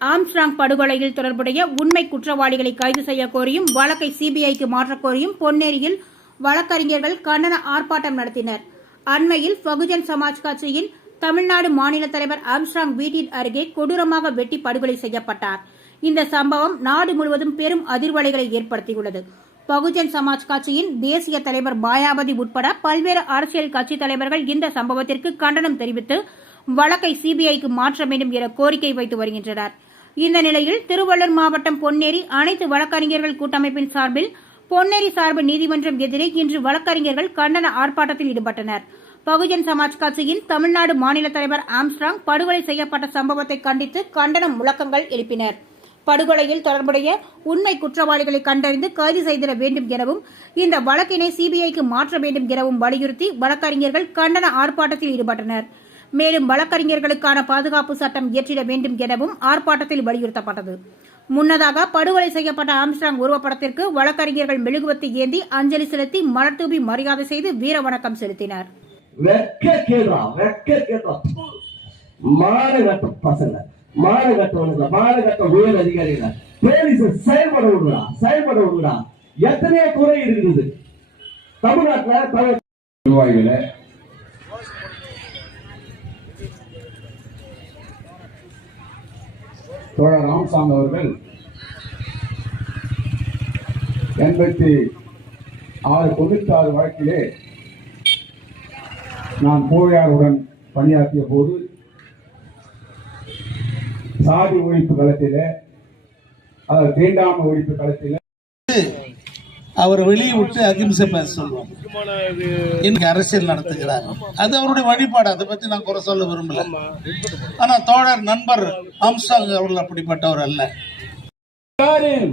Armstrong படுகொலையில் தொடர்புடைய உண்மை குற்றவாளிகளை கைது செய்ய கோரியும் வழக்கை சிபிஐக்கு மாற்றக் கோரியும் பொன்னேரியில் வழக்கறிஞர்கள் கண்டன ஆர்ப்பாட்டம் நடத்தினர். அண்மையில் பகுஜன் சமாஜ் கட்சியின் தமிழ்நாடு மாநில தலைவர் ஆம்ஸ்ட்ராங் வீட்டின் அருகே கொடூரமாக வெட்டி படுகொலை செய்யப்பட்டார். இந்த சம்பவம் நாடு முழுவதும் பெரும் அதிர்வலைகளை ஏற்படுத்தியுள்ளது. பகுஜன் சமாஜ் கட்சியின் தேசிய தலைவர் மாயாவதி உட்பட பல்வேறு அரசியல் கட்சி தலைவர்கள் இந்த சம்பவத்திற்கு கண்டனம் தெரிவித்து வழக்கை சிபிஐக்கு மாற்ற வேண்டும் என கோரிக்கை வைத்து வருகின்றனர். இந்த நிலையில் திருவள்ளூர் மாவட்டம் பொன்னேரி அனைத்து வழக்கறிஞர்கள் கூட்டமைப்பின் சார்பில் பொன்னேரி சார்பு நீதிமன்றம் எதிரே இன்று வழக்கறிஞர்கள் கண்டன ஆர்ப்பாட்டத்தில் ஈடுபட்டனர். பகுஜன் சமாஜ் கட்சியின் தமிழ்நாடு மாநில தலைவர் ஆம்ஸ்ட்ராங் படுகொலை செய்யப்பட்ட சம்பவத்தை கண்டித்து கண்டன முழக்கங்கள் எழுப்பினர். படுகொலையில் தொடர்புடைய உண்மை குற்றவாளிகளை கண்டறிந்து கைது செய்திட வேண்டும் எனவும் இந்த வழக்கினை சிபிஐக்கு மாற்ற வேண்டும் எனவும் வலியுறுத்தி வழக்கறிஞர்கள் கண்டன ஆர்ப்பாட்டத்தில் ஈடுபட்டனர். மேலும் வழக்கறிஞர்களுக்கான பாதுகாப்பு சட்டம் இயற்றிட வேண்டும் எனவும் ஆர்ப்பாட்டத்தில் வலியுறுத்தப்பட்டது. முன்னதாக படுகொலை செய்யப்பட்ட ஆம்ஸ்ட்ராங் உருவப்படத்திற்கு வழக்கறிஞர்கள் மெழுகுவத்தி ஏந்தி அஞ்சலி செலுத்தி மலர்தூவி மரியாதை செய்து வீர வணக்கம் செலுத்தினர். செயல்பட விடுறா செயல்பட விடுறா எத்தனையோ இருக்குது தமிழ்நாட்டுல தோழர் ராமசாமி அவர்கள் எண்பத்தி ஆறு தொண்ணூத்தி ஆறு வழக்கிலே நான் கோவையாருடன் பணியாற்றிய போது சாதி ஒழிப்பு களத்தில் அதாவது தீண்டாமல் ஒழிப்பு களத்தில் அவர் வெளியே விட்டு அகிம்சை பேச சொல்லுவாங்க. இன்னைக்கு அரசியல் நடத்துகிறார். அது அவருடைய வழிபாடு. அதை பத்தி நான் குறை சொல்ல விரும்பல. ஆனா தோழர் நண்பர் ஆம்ஸ்டாங் அவர்கள் அப்படிப்பட்டவர் அல்ல.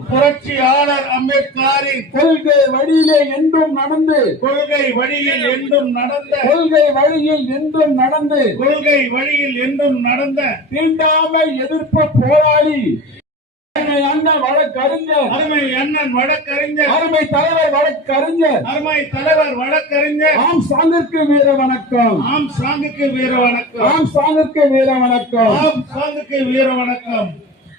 புரட்சியாளர் அம்பேத்கரின் கொள்கை வழியிலே என்றும் நடந்து கொள்கை வழியில் என்றும் நடந்த கொள்கை வழியில் என்றும் நடந்து கொள்கை வழியில் என்றும் நடந்த தீண்டாமை எதிர்ப்பு போராளி அண்ணன் வழக்கறிஞர். அருமை அண்ணன் வழக்கறிஞர். அருமை தலைவர் வழக்கறிஞர். அருமை தலைவர் வழக்கறிஞர். ஆம் சாங்கிற்கு வீர வணக்கம். ஆம் சாங்குக்கு வீர வணக்கம். ஆம் சாங்கிற்கு வீர வணக்கம். ஆம் சாங்குக்கு வீர வணக்கம்.